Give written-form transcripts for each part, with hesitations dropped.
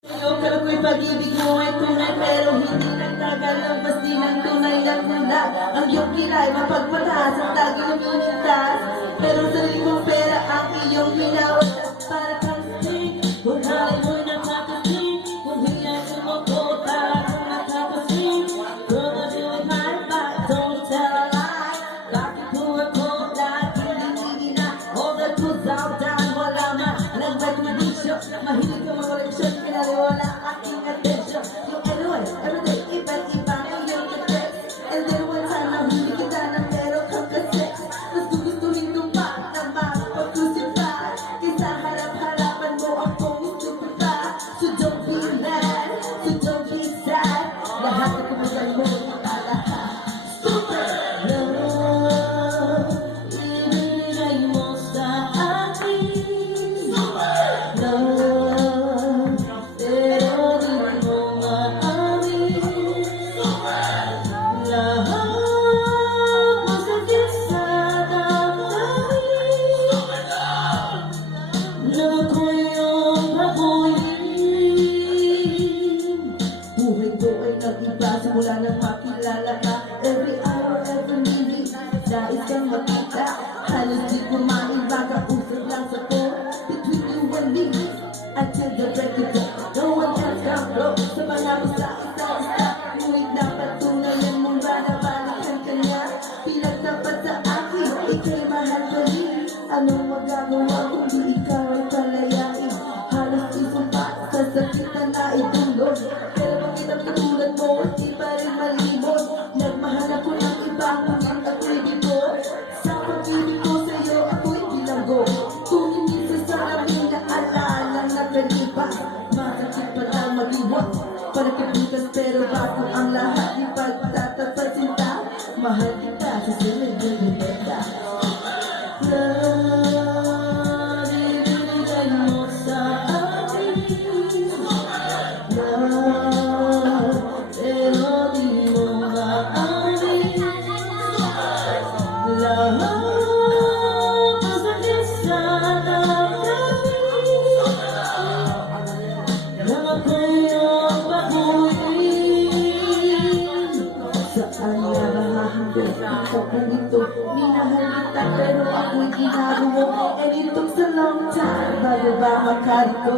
Pero ko'y pag-ibig mo ay tunay, pero hindi nagtagal ng basti ng tunay na tunda. Ang iyong kilay mapagmataas at lagi lumiligtas, pero sarili kong pera ang iyong hinawatas. Para kang sing, buhay mo'y nakakasing, kung hilahin mo ko para kang nakakasing. Gonna do it my back, don't tell a lie. Bakit mo ako lagi hindi na all the truth out done, wala na nag-recognition. Mahilig ka mga leksyon, kinaliwala aking attention. Yung anyway, everyday, iba-iba ang iyong text. And then one time, nahuli kita ng meron kang kasex. Mas gusto nito pa na makapag-crucify, kaysa harap-harapan mo akong stupida. So don't be mad, so don't be sad. Lahat na kumagal mo, nakalahat. Super love, ibigay mo sa akin. Love, pero di mo maamin. Lahat masakit sa damdamin. Na ako'y iyong baguhin. Buhay ko ay nag-iba simula nang makilala ka. Every hour, every minute, nais kang makita. Halos di ko maiba, kausap lang sa phone. Between you and me, until the break of dawn. No one else can blow sa mga basta isa-isa. Ngunit dapat tunayan mong ba na balikan ka niya? Pinagtapat sa akin, ika'y mahal ko rin. Anong magagawa kung di ikaw ay palayain? Halos isumpa sa sakit na naitulog. Pero bakit ang katulad mo, di pa rin malimot? Nagmahal ako ng iba, ngunit ako'y dito. Sa pag-ibig ko sa'yo, ako'y bilanggo. Kung hindi sa amin na alalang nakalipas, masakit pa daw mag-iwas. Pagkakibutas pero bago ang lahat, ipagtatapat sinta. Mahal kita sa sunod ng bibenta. Love, ibigay mo sa akin. Love, pero di mo maamin. Lahat masakit sa damdamin. Na ako'y iyong baguhin. Saan nga mahahando? Ikaw ang ito, minahal kita pero ako'y ginagawa. And it took so long time bago ba makarito.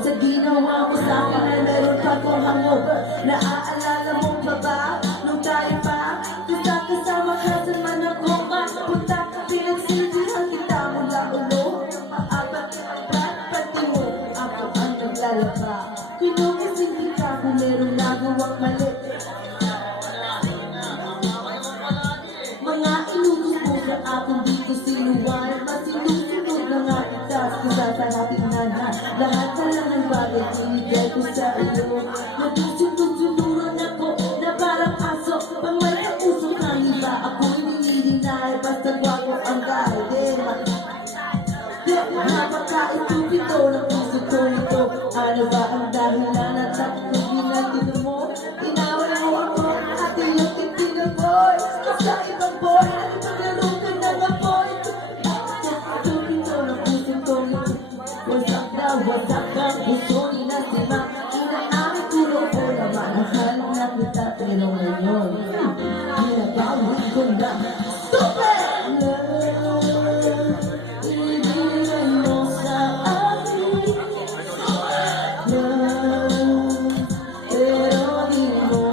Sa ginawa mo sa akin ay meron pa kong hangover. Naaalala mo pa ba nung tayo pa? Kasama ka sa manako ka. Punta ka pinagsilbihan kita mula ulo. Maapat pati mo ako ang naglalaba. Kinukisin kita kung meron nagawang mali. Mga inutos mo sa akin dito sinuwan. Masinusunod na nga kita sa ating nanan. Lahat na lang ng bagay binigay ko sa iyo. Nagsusunod-sunuran ako na parang aso. Pang may kausok ng iba, ako'y nininay. Basta gwapo ang guide. Napaka-itupito ng puso ko nito. Ano ba ang dahilan at takot pinagino mo? Inaway mo ako at iyong titignan boy. Sa ibang boy, ano paglaro ka ng apoy? Itupito ng puso ko nito. Wasak na wasak ang puso ni Nasima. Inaamin turo ko na mahal na kita. Pero ngayon, ginagawin ko na super love. Ibigay mo sa akin. Love, pero di mo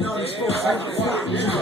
non-responsive.